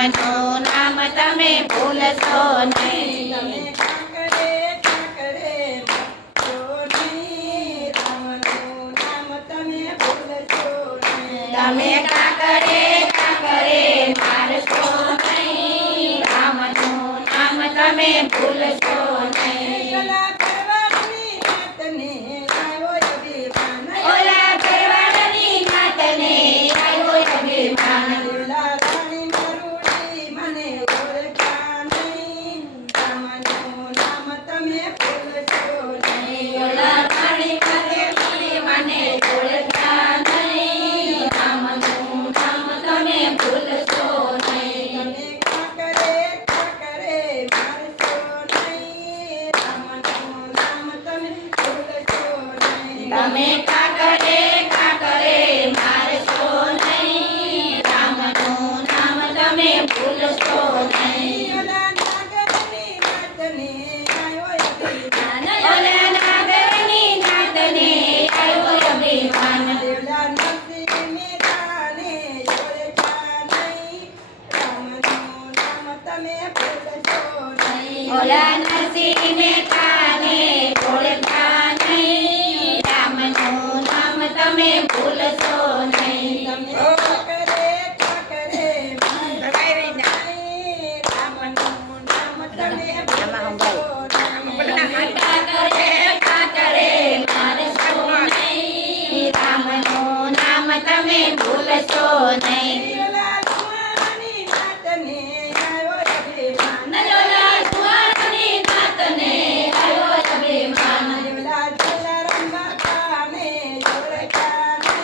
રામનું નામ તમે ભૂલશો નહીં. તમે કાંકરે કાંકરે મરશો નહીં. રામનું નામ તમે ભૂલશો નહીં. તમે કાંકરે કાંકરે મારશો નહીં. રામનું નામ તમે ભૂલશો નહીં. ઓલા ભરવાડની નાતને આવ્યો અભિમાન. ઓલા ભરવાડની નાતને આવ્યો અભિમાન. ઓલા રાણી મરુડી મને ઓળખ્યા નહીં. રામનું નામ તમે ભૂલશો નહીં. ઓલા રાણી મરુડી મને ઓળખ્યા નહીં. રામનું નામ તમે ભૂલશો નહીં. તમે કાંકરે કાંકરે મારશો નહીં. રામનું નામ તમે ભૂલશો નહીં. તમે કાંકરે કાંકરે મારશો નહીં. રામનું નામ તમે ભૂલશો નહીં. ઓલા નાગરની નાતને આવ્યો અભિમાન. ઓલા નાગરની નાતને આવ્યો અભિમાન. ઓલા નરસિંહ મહેતાને ઓળખ્યા નહીં. રામનું નામ તમે ભૂલશો નહીં. ઓલા નરસિંહ મહેતાને ઓળખ્યા નહીં. રામનું નામ તમે ભૂલશો નહીં. તમે કાંકરે કાંકરે મારશો નહીં. રામનું નામ તમે ભૂલશો નહીં. કાંકરે કાંકરે મારશો નહીં. રામનું નામ તમે ભૂલશો નહીં. ઓલા સુવાળાની નાતને આવ્યો અભિમાન. ઓલા સુવાળાની નાતને આવ્યો અભિમાન. ઓલા જલારામ બાપાને ઓળખ્યા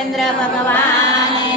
રામચંદ્ર ભગવાન